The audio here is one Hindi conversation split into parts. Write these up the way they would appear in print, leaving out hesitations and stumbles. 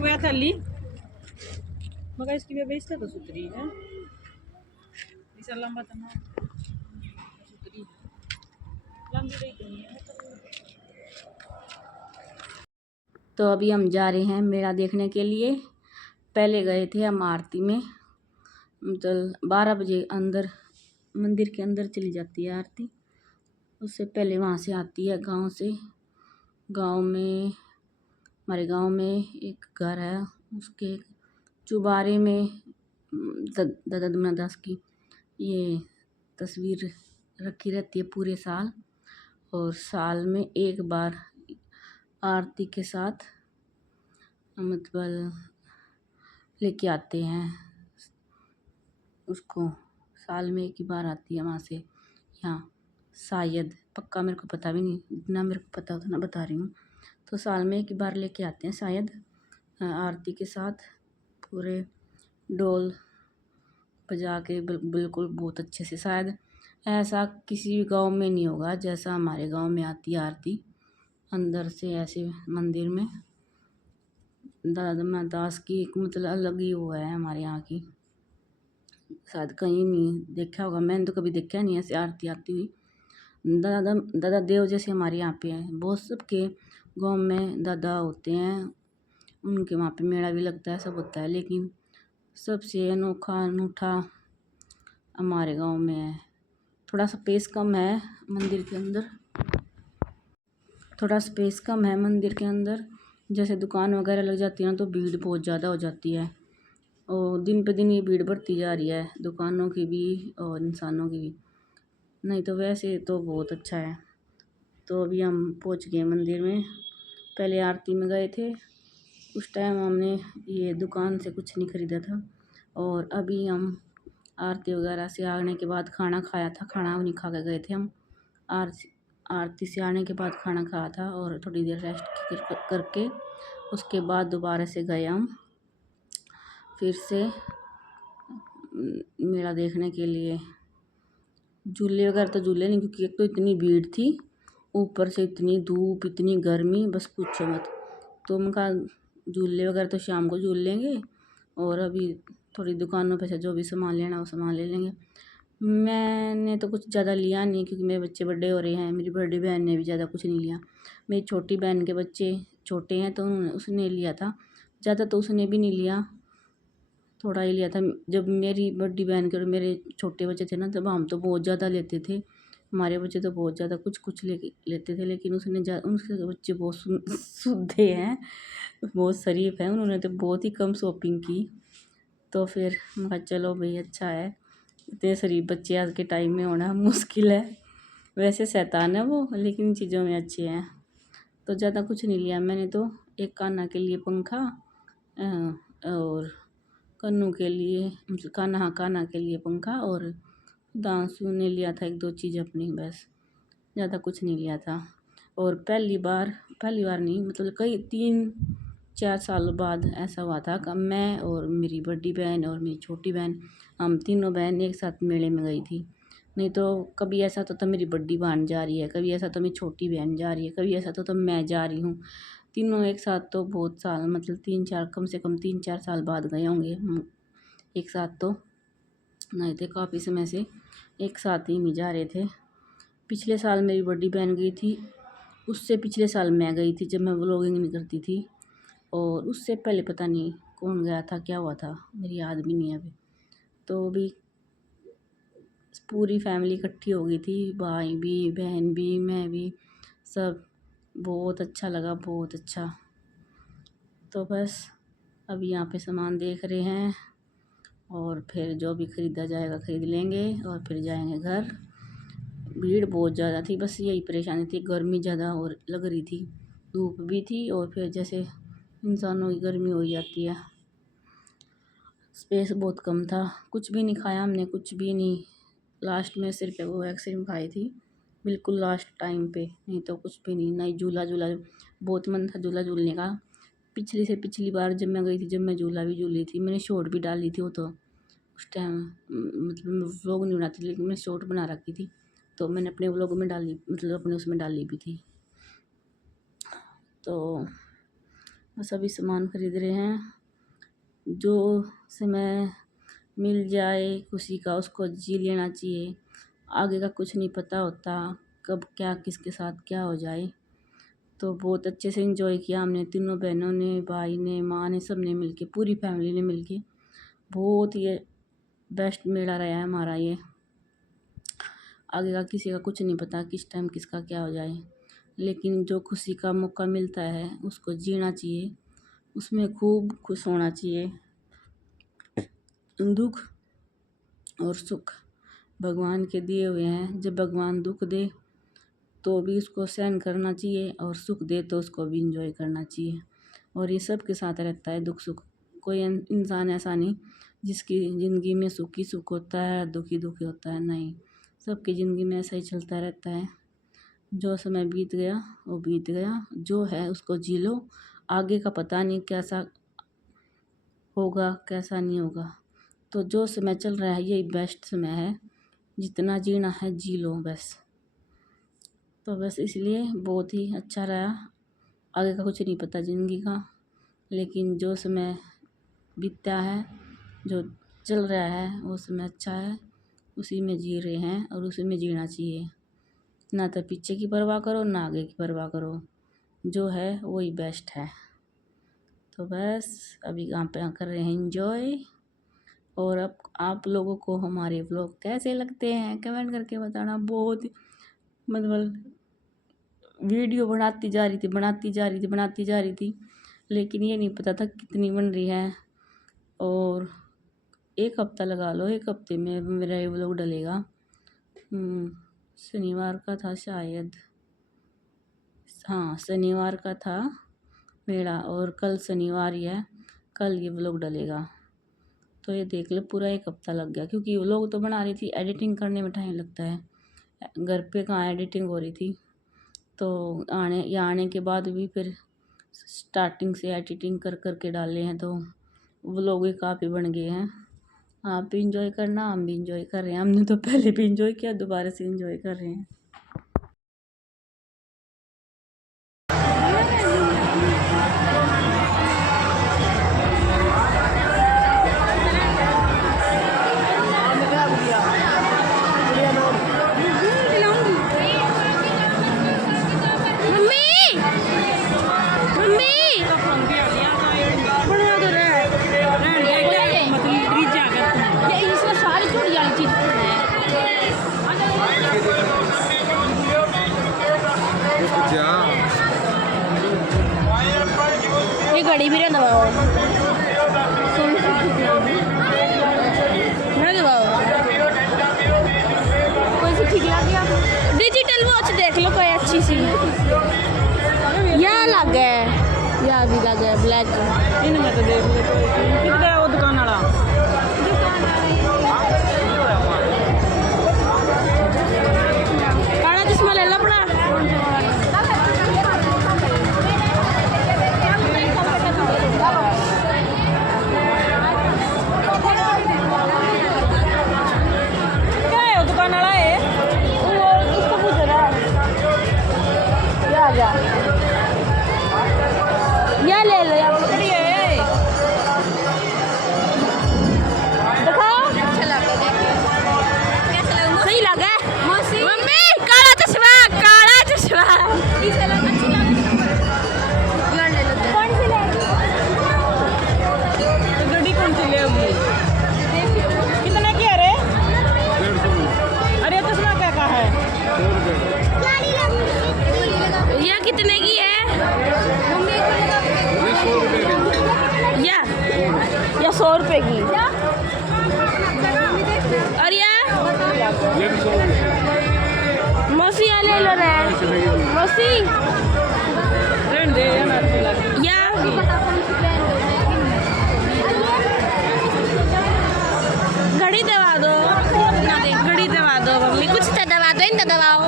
एक बार थाली मगर इसकी भी बेइज्जती तो सुतरी है इस लंबा तो ना सुतरी लंबी रही तो नहीं है तो अभी हम जा रहे हैं मेला देखने के लिए। पहले गए थे हम आरती में, मतलब 12 बजे अंदर मंदिर के अंदर चली जाती है आरती। उससे पहले वहाँ से आती है गांव से। गांव में हमारे गांव में एक घर है, उसके चुबारे में दादा दुमना दास की ये तस्वीर रखी रहती है पूरे साल। और साल में एक बार आरती के साथ मतलब लेके आते हैं उसको। साल में एक ही बार आती है वहाँ से यहाँ, शायद, पक्का मेरे को पता भी नहीं, जितना मेरे को पता उतना बता रही हूँ। तो साल में एक ही बार लेके आते हैं शायद आरती के साथ, पूरे ढोल बजा के बिल्कुल बहुत अच्छे से। शायद ऐसा किसी भी गांव में नहीं होगा जैसा हमारे गांव में आती है आरती अंदर से ऐसे मंदिर में। दादा दुमना दास की एक मतलब अलग ही वो है हमारे यहाँ की, शायद कहीं नहीं देखा होगा, मैंने तो कभी देखा नहीं ऐसे आरती आती हुई। दादा देव जैसे हमारे यहाँ पे है, बहुत सबके गांव में दादा होते हैं, उनके वहाँ पे मेला भी लगता है, सब होता है, लेकिन सबसे अनोखा अनूठा हमारे गांव में है। थोड़ा स्पेस कम है मंदिर के अंदर, थोड़ा स्पेस कम है मंदिर के अंदर। जैसे दुकान वगैरह लग जाती है ना तो भीड़ बहुत ज़्यादा हो जाती है, और दिन पे दिन ये भीड़ बढ़ती जा रही है, दुकानों की भी और इंसानों की भी। नहीं तो वैसे तो बहुत अच्छा है। तो अभी हम पहुंच गए मंदिर में। पहले आरती में गए थे, उस टाइम हमने ये दुकान से कुछ नहीं ख़रीदा था, और अभी हम आरती वगैरह से आने के बाद खाना खाया था, खाना नहीं खा के गए थे हम। आरती से आने के बाद खाना खाया था और थोड़ी देर रेस्ट करके उसके बाद दोबारा से गए हम फिर से मेला देखने के लिए। झूले वगैरह तो झूले नहीं, क्योंकि एक तो इतनी भीड़ थी, ऊपर से इतनी धूप इतनी गर्मी, बस पूछो मत। तो मैं कहा झूले वगैरह तो शाम को झूल लेंगे, और अभी थोड़ी दुकानों पे से जो भी सामान लेना वो सामान ले लेंगे। मैंने तो कुछ ज़्यादा लिया नहीं, क्योंकि मेरे बच्चे बड़े हो रहे हैं। मेरी बड़ी बहन ने भी ज़्यादा कुछ नहीं लिया। मेरी छोटी बहन के बच्चे छोटे हैं तो उसने लिया था, ज़्यादा तो उसने भी नहीं लिया, थोड़ा ही लिया था। जब मेरी बड़ी बहन के और मेरे छोटे बच्चे थे ना, तब हम तो बहुत ज़्यादा लेते थे। हमारे बच्चे तो बहुत ज़्यादा कुछ कुछ लेते थे, लेकिन उनके बच्चे बहुत शुद्धे हैं, बहुत शरीफ हैं, उन्होंने तो बहुत ही कम शॉपिंग की। तो फिर मैं कहा चलो भाई अच्छा है, इतने शरीफ बच्चे आज के टाइम में होना मुश्किल है। वैसे शैतान है वो, लेकिन इन चीज़ों में अच्छे हैं। तो ज़्यादा कुछ नहीं लिया मैंने, तो एक कान्हा के लिए पंखा और कन्नू के लिए मतलब कान्हा के लिए पंखा, और दांशु ने लिया था एक दो चीज़ अपनी, बस ज़्यादा कुछ नहीं लिया था। और पहली बार नहीं, मतलब कई 3-4 साल बाद ऐसा हुआ था कि मैं और मेरी बड़ी बहन और मेरी छोटी बहन, हम तीनों बहन एक साथ मेले में गई थी। नहीं तो कभी ऐसा तो मेरी बड़ी बहन जा रही है, कभी ऐसा तो मेरी छोटी बहन जा रही है, कभी ऐसा तो मैं जा रही हूँ। तीनों एक साथ तो बहुत साल, मतलब 3-4, कम से कम 3-4 साल बाद गए होंगे हम एक साथ। तो नहीं थे, काफ़ी समय से एक साथ ही नहीं जा रहे थे। पिछले साल मेरी बड़ी बहन गई थी, उससे पिछले साल मैं गई थी जब मैं व्लॉगिंग नहीं करती थी, और उससे पहले पता नहीं कौन गया था, क्या हुआ था, मेरी याद भी नहीं है अभी। तो अभी पूरी फैमिली इकट्ठी हो गई थी, भाई भी बहन भी मैं भी, सब। बहुत अच्छा लगा, बहुत अच्छा। तो बस अभी यहाँ पे सामान देख रहे हैं, और फिर जो भी ख़रीदा जाएगा ख़रीद लेंगे और फिर जाएंगे घर। भीड़ बहुत ज़्यादा थी, बस यही परेशानी थी, गर्मी ज़्यादा और लग रही थी, धूप भी थी, और फिर जैसे इंसानों की गर्मी हो जाती है। स्पेस बहुत कम था, कुछ भी नहीं खाया हमने, कुछ भी नहीं। लास्ट में सिर्फ वो आइसक्रीम खाई थी, बिल्कुल लास्ट टाइम पे, नहीं तो कुछ भी नहीं। नहीं झूला बहुत मन था झूला झूलने का। पिछली से पिछली बार जब मैं गई थी, जब मैं झूला भी झूली थी, मैंने शॉर्ट भी डाली थी। वो तो उस टाइम मतलब मैं व्लॉग नहीं बनाती, लेकिन मैं शॉर्ट बना रखी थी, तो मैंने अपने व्लॉग में डाली, मतलब अपने उसमें डाली भी थी। तो बस अभी सामान खरीद रहे हैं। जो समय मिल जाए खुशी का उसको जी लेना चाहिए। आगे का कुछ नहीं पता होता, कब क्या किसके साथ क्या हो जाए। तो बहुत अच्छे से एंजॉय किया हमने, तीनों बहनों ने, भाई ने, माँ ने, सब ने मिल के, पूरी फैमिली ने मिल के। बहुत ये बेस्ट मेला रहा है हमारा ये। आगे का किसी का कुछ नहीं पता, किस टाइम किसका क्या हो जाए। लेकिन जो खुशी का मौका मिलता है उसको जीना चाहिए, उसमें खूब खुश होना चाहिए। दुख और सुख भगवान के दिए हुए हैं। जब भगवान दुख दे तो भी उसको सहन करना चाहिए, और सुख दे तो उसको भी इंजॉय करना चाहिए। और ये सब के साथ रहता है दुख सुख। कोई इंसान ऐसा नहीं जिसकी ज़िंदगी में सुख ही सुख होता है, दुखी दुखी होता है, नहीं। सबकी ज़िंदगी में ऐसा ही चलता रहता है। जो समय बीत गया वो बीत गया, जो है उसको जी लो। आगे का पता नहीं कैसा होगा कैसा नहीं होगा। तो जो समय चल रहा है यही बेस्ट समय है, जितना जीना है जी लो बस। तो बस इसलिए बहुत ही अच्छा रहा। आगे का कुछ नहीं पता ज़िंदगी का, लेकिन जो समय बीता है, जो चल रहा है वो समय अच्छा है, उसी में जी रहे हैं और उसी में जीना चाहिए। ना तो पीछे की परवाह करो ना आगे की परवाह करो, जो है वही बेस्ट है। तो बस अभी यहाँ पे कर रहे हैं एंजॉय। और अब आप लोगों को हमारे व्लॉग कैसे लगते हैं कमेंट करके बताना। बहुत मतलब वीडियो बनाती जा रही थी, लेकिन ये नहीं पता था कितनी बन रही है। और एक हफ़्ता लगा लो, एक हफ़्ते में मेरा ये व्लॉग डलेगा। शनिवार का था शायद, हाँ शनिवार का था मेरा, और कल शनिवार ही है, कल ये व्लॉग डलेगा। तो ये देख लो पूरा एक हफ़्ता लग गया, क्योंकि व्लॉग तो बना रही थी, एडिटिंग करने में टाइम लगता है। घर पे कहाँ एडिटिंग हो रही थी, तो आने के बाद भी फिर स्टार्टिंग से एडिटिंग कर के डाले हैं, तो व्लॉग भी काफ़ी बन गए हैं। आप भी इंजॉय करना, हम भी इंजॉय कर रहे हैं। हमने तो पहले भी इंजॉय किया, दोबारा से इंजॉय कर रहे हैं। ये घड़ी भी रहना दबाओ, ना दबाओ। कोई सी ठीक लग गया? डिजिटल वॉच देख लो कोई अच्छी सी। यह अलग है, यह भी अलग है ब्लैक। इनमें तो देख लो कितना वो दुकान वाला। काला चश्मा ले लो अपना। क्या है वो दुकान वाला है? वो इसको पूछ रहा है, या या ले लो या बढ़िया है। दिखाओ। सही लगा मम्मी। काला चश्मा, काला चश्मा। कौन सी लेगी? तो गड्डी कौन सी ले होगी? कितना क्या रे? अरे चश्मा क्या का है? यह कितने की है? या 100 रुपए की। और यह मौसी यहाँ ले लो रे मौसी। रहने दे या ना अच्छी लगी। या घड़ी दबा दो, घड़ी दबा दो मम्मी, कुछ तो दबा दो, इनका दबाओ।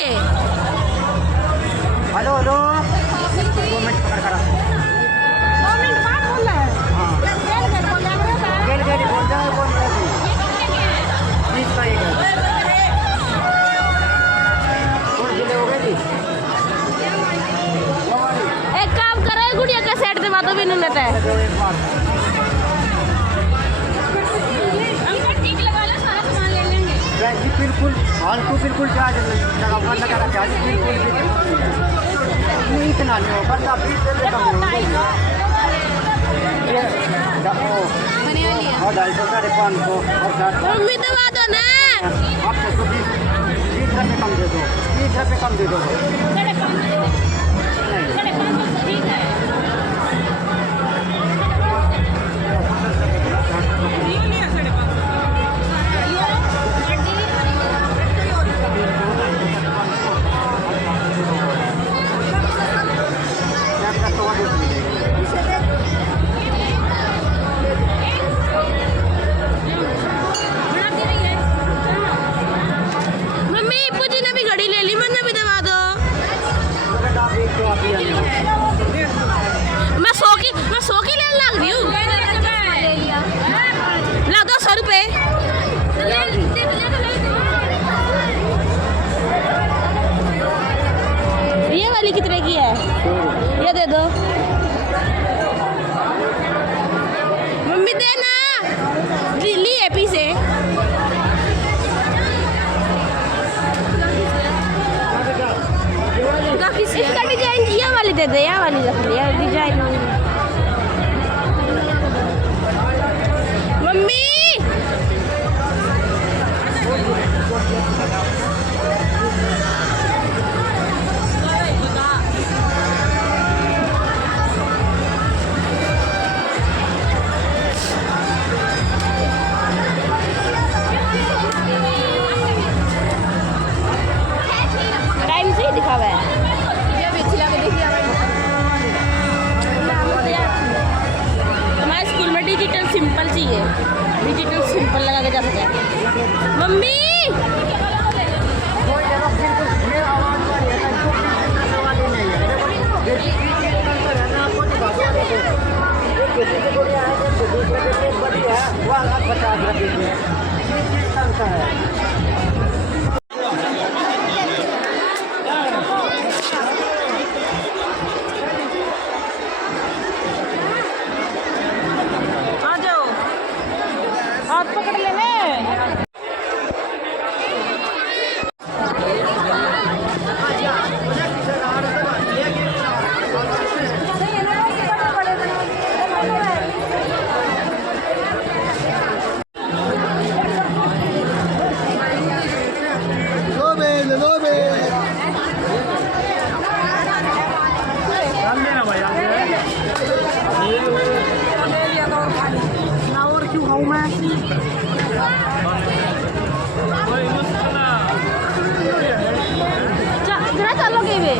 ये? हेलो हेलो 2 मिनट पकड़ कर रखो। 2 मिनट बाद बोल रहा है। हाँ गेल गेल बोल रहा है, बोल रहा है 20 का एक है। और गिले हो गए जी। एक काम करो, गुड़िया का सेट दे बातों भी नहीं लेता है। जो एक बात ठीक लगा लो, सारा सामान ले लेंगे। जी बिल्कुल हाल को बिल्कुल चार्ज लगा रखा है बिल्कुल नहीं, इतना नहीं हो बंदा 20 रुपये कम हो ये और 250 550 और 60 मम्मी दबा दो ना। आपसे तो 20 रुपये कम दे दो, 20 रुपये कम दे दो। ठीक है। मम्मी पूजी ने भी घड़ी ले ली, मैंने भी दबा दो। मैं 100 की लेने लग रही हूँ। ला दो 100 रुपये। ये वाली कितने की है? ये दे दो मम्मी, देना। ली है पीछे। इसका डिजाइन ये वाली दे दे, ये वाली रख लिया डिजाइन। मम्मी टाइम से ही दिखा हुआ है। हमारे स्कूल में डिजिटल सिंपल चाहिए, डिजिटल सिंपल लगा के जा सकते हैं। मम्मी आ जाओ, हाथ पकड़ लेने। और क्यों खाऊं मैं? जरा चलोगे वे?